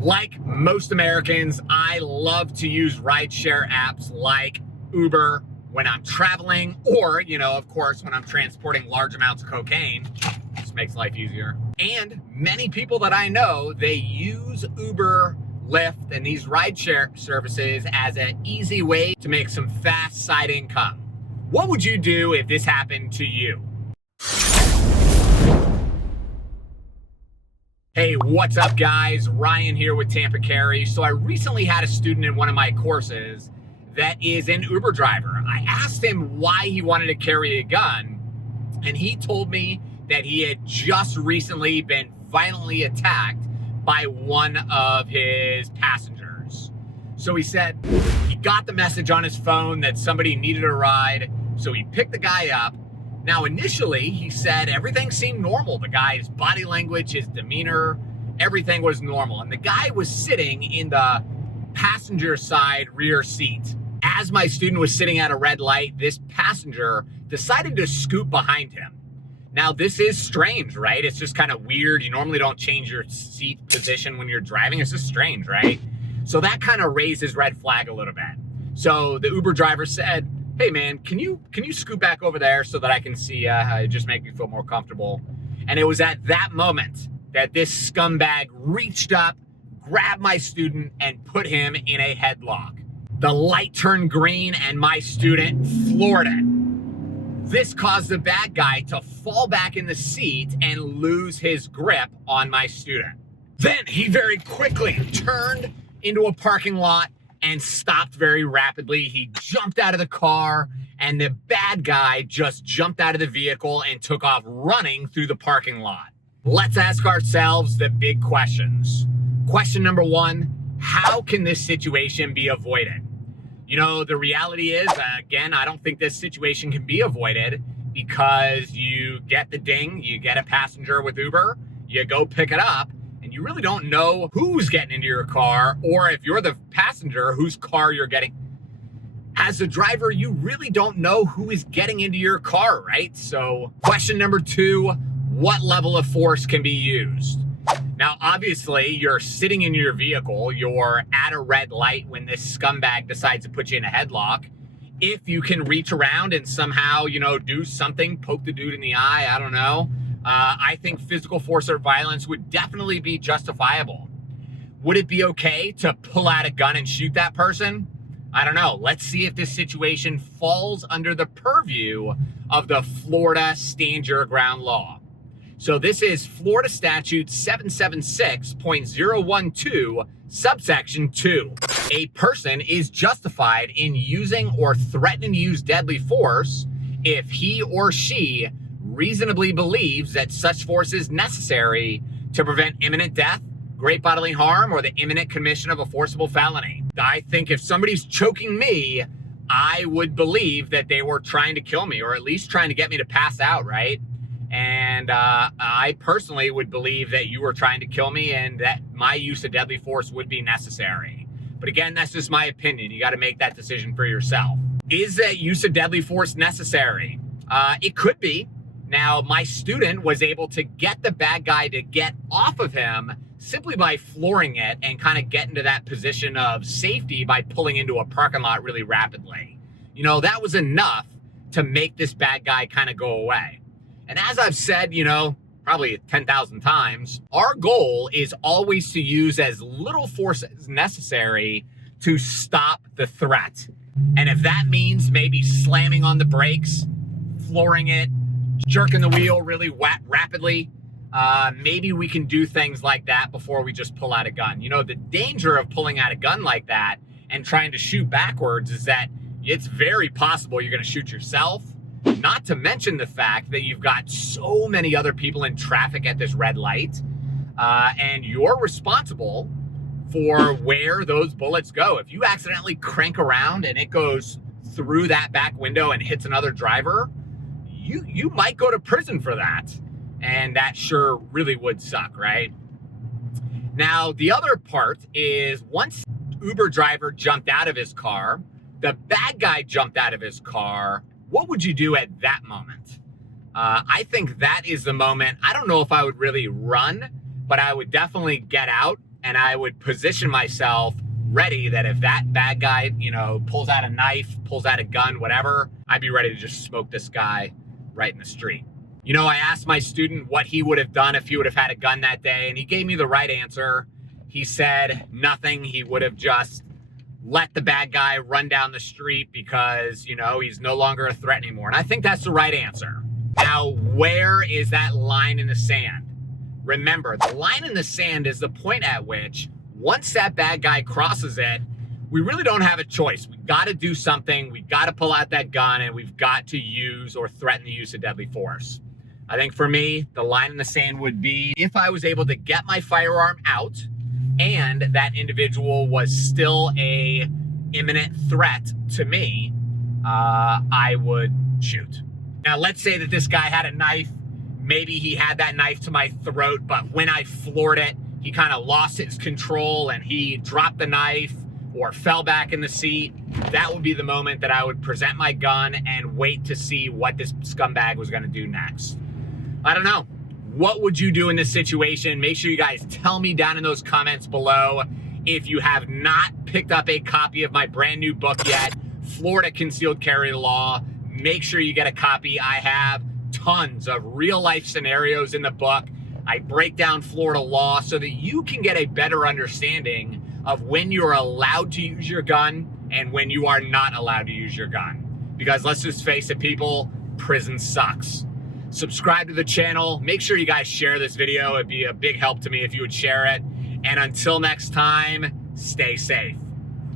Like most Americans, I love to use rideshare apps like Uber when I'm traveling or, of course, when I'm transporting large amounts of cocaine. Just makes life easier. And many people that I know, they use Uber, Lyft, and these rideshare services as an easy way to make some fast side income. What would you do if this happened to you? Hey, what's up guys? Ryan here with Tampa Carry. So I recently had a student in one of my courses that is an Uber driver. I asked him why he wanted to carry a gun, and he told me that he had just recently been violently attacked by one of his passengers. So he said he got the message on his phone that somebody needed a ride, so he picked the guy up. Now, initially, he said everything seemed normal. The guy's body language, his demeanor, everything was normal. And the guy was sitting in the passenger side rear seat. As my student was sitting at a red light, this passenger decided to scoot behind him. Now, this is strange, right? It's just kind of weird. You normally don't change your seat position when you're driving. It's just strange, right? So that kind of raised his red flag a little bit. So the Uber driver said, "Hey man, can you scoot back over there so that I can see just make me feel more comfortable?" And it was at that moment that this scumbag reached up, grabbed my student, and put him in a headlock. The light turned green and my student floored it. This caused the bad guy to fall back in the seat and lose his grip on my student. Then he very quickly turned into a parking lot and stopped very rapidly. He jumped out of the car, and the bad guy just jumped out of the vehicle and took off running through the parking lot. Let's ask ourselves the big questions. Question number one, how can this situation be avoided? The reality is, again, I don't think this situation can be avoided because you get the ding, you get a passenger with Uber, you go pick it up, and you really don't know who's getting into your car, or if you're the passenger, whose car you're getting. As a driver, you really don't know who is getting into your car, right? So question number two, what level of force can be used? Now, obviously, you're sitting in your vehicle, you're at a red light when this scumbag decides to put you in a headlock. If you can reach around and somehow, do something, poke the dude in the eye, I don't know. I think physical force or violence would definitely be justifiable. Would it be okay to pull out a gun and shoot that person? I don't know. Let's see if this situation falls under the purview of the Florida Stand Your Ground law. So this is Florida Statute 776.012, subsection 2. A person is justified in using or threatening to use deadly force if he or she reasonably believes that such force is necessary to prevent imminent death, great bodily harm, or the imminent commission of a forcible felony. I think if somebody's choking me, I would believe that they were trying to kill me, or at least trying to get me to pass out, right? And I personally would believe that you were trying to kill me and that my use of deadly force would be necessary. But again, that's just my opinion. You got to make that decision for yourself. Is that use of deadly force necessary? It could be. Now, my student was able to get the bad guy to get off of him simply by flooring it and kind of get into that position of safety by pulling into a parking lot really rapidly. That was enough to make this bad guy kind of go away. And as I've said, probably 10,000 times, our goal is always to use as little force as necessary to stop the threat. And if that means maybe slamming on the brakes, flooring it, jerking the wheel really rapidly, maybe we can do things like that before we just pull out a gun. The danger of pulling out a gun like that and trying to shoot backwards is that it's very possible you're going to shoot yourself. Not to mention the fact that you've got so many other people in traffic at this red light, and you're responsible for where those bullets go. If you accidentally crank around and it goes through that back window and hits another driver, you might go to prison for that. And that sure really would suck, right? Now, the other part is once Uber driver jumped out of his car, the bad guy jumped out of his car, what would you do at that moment? I think that is the moment. I don't know if I would really run, but I would definitely get out and I would position myself ready that if that bad guy, pulls out a knife, pulls out a gun, whatever, I'd be ready to just smoke this guy right in the street. I asked my student what he would have done if he would have had a gun that day, and he gave me the right answer. He said nothing. He would have just let the bad guy run down the street because, he's no longer a threat anymore. And I think that's the right answer. Now, where is that line in the sand? Remember, the line in the sand is the point at which once that bad guy crosses it, we really don't have a choice. We've got to do something. We've got to pull out that gun, and we've got to use or threaten the use of deadly force. I think for me, the line in the sand would be if I was able to get my firearm out and that individual was still a imminent threat to me, I would shoot. Now, let's say that this guy had a knife. Maybe he had that knife to my throat, but when I floored it, he kind of lost his control and he dropped the knife or fell back in the seat. That would be the moment that I would present my gun and wait to see what this scumbag was going to do next. I don't know. What would you do in this situation? Make sure you guys tell me down in those comments below. If you have not picked up a copy of my brand new book yet, Florida Concealed Carry Law, make sure you get a copy. I have tons of real life scenarios in the book. I break down Florida law so that you can get a better understanding of when you're allowed to use your gun and when you are not allowed to use your gun. Because let's just face it, people, prison sucks. Subscribe to the channel. Make sure you guys share this video. It'd be a big help to me if you would share it. And until next time, stay safe.